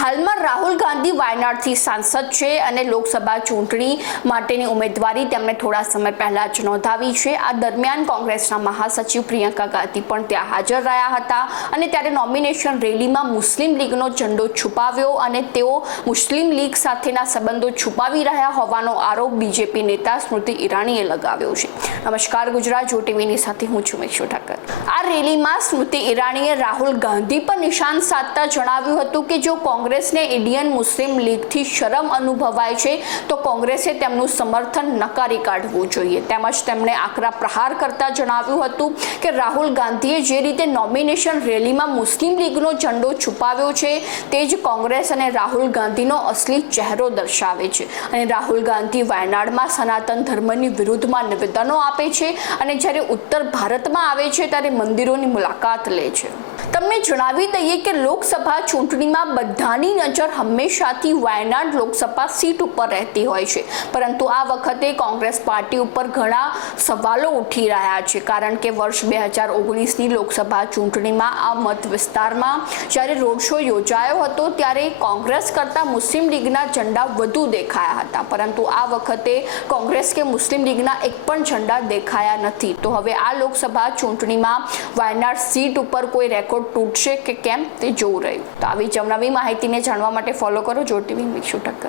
રાહુલ ગાંધી વાયનાડથી સાંસદ છે અને લોકસભા ચૂંટણી માટેની ઉમેદવારી તેમણે થોડા સમય પહેલા જ નોંધાવી છે. આ દરમિયાન કોંગ્રેસના મહાસચિવ પ્રિયંકા ગાંધી પણ ત્યાં હાજર રહ્યા હતા અને ત્યારે નોમિનેશન રેલીમાં મુસ્લિમ લીગનો ઝંડો છુપાવ્યો અને તેઓ મુસ્લિમ લીગ સાથેના સંબંધો છુપાવી રહ્યા હોવાનો આરોપ બીજેપી નેતા સ્મૃતિ ઈરાનીએ લગાવ્યો છે. નમસ્કાર, ગુજરાત જો ટીવીની સાથે હું છું મેક્ષુ ઠાકર. આ રેલીમાં સ્મૃતિ ઈરાનીએ રાહુલ ગાંધી પર નિશાન સાધતા જણાવ્યું હતું કે જો કોંગ્રેસને ઇન્ડિયન મુસ્લિમ લીગથી શરમ અનુભવાય છે, તો કોંગ્રેસે તેમનું સમર્થન નકારી કાઢવું જોઈએ. તેમજ તેમણે આકરા પ્રહાર કરતા જણાવ્યું હતું કે રાહુલ ગાંધીએ જે રીતે નોમિનેશન રેલીમાં મુસ્લિમ લીગનો ઝંડો છુપાવ્યો છે, તે જ કોંગ્રેસ અને રાહુલ ગાંધીનો અસલી ચહેરો દર્શાવે છે. અને રાહુલ ગાંધી વાયનાડમાં સનાતન ધર્મની વિરુદ્ધમાં નિવેદનો આપે છે અને જ્યારે ઉત્તર ભારતમાં આવે છે, ત્યારે મંદિરોની મુલાકાત લે છે. તમને જણાવી દઈએ કે લોકસભા ચૂંટણીમાં બધાની નજર હંમેશાથી વાયનાડ લોકસભા સીટ ઉપર રહેતી હોય છે. પરંતુ આ વખતે કોંગ્રેસ પાર્ટી ઉપર ઘણા સવાલો ઉઠી રહ્યા છે. કારણ કે વર્ષ બે હજાર ઓગણીસની લોકસભા ચૂંટણીમાં આ મત વિસ્તારમાં જ્યારે રોડ શો યોજાયો હતો ત્યારે કોંગ્રેસ કરતાં મુસ્લિમ લીગના ઝંડા વધુ દેખાયા હતા. પરંતુ આ વખતે કોંગ્રેસ કે મુસ્લિમ લીગના એક પણ ઝંડા દેખાયા નથી. તો હવે આ લોકસભા ચૂંટણીમાં વાયનાડ સીટ ઉપર કોઈ રેકોર્ડ તૂટશે કે કેમ તે જોવું રહ્યું. તો આવી જ માહિતીને જાણવા માટે ફોલો કરો જો ટીવી મિક્ષુ ઠક્કર.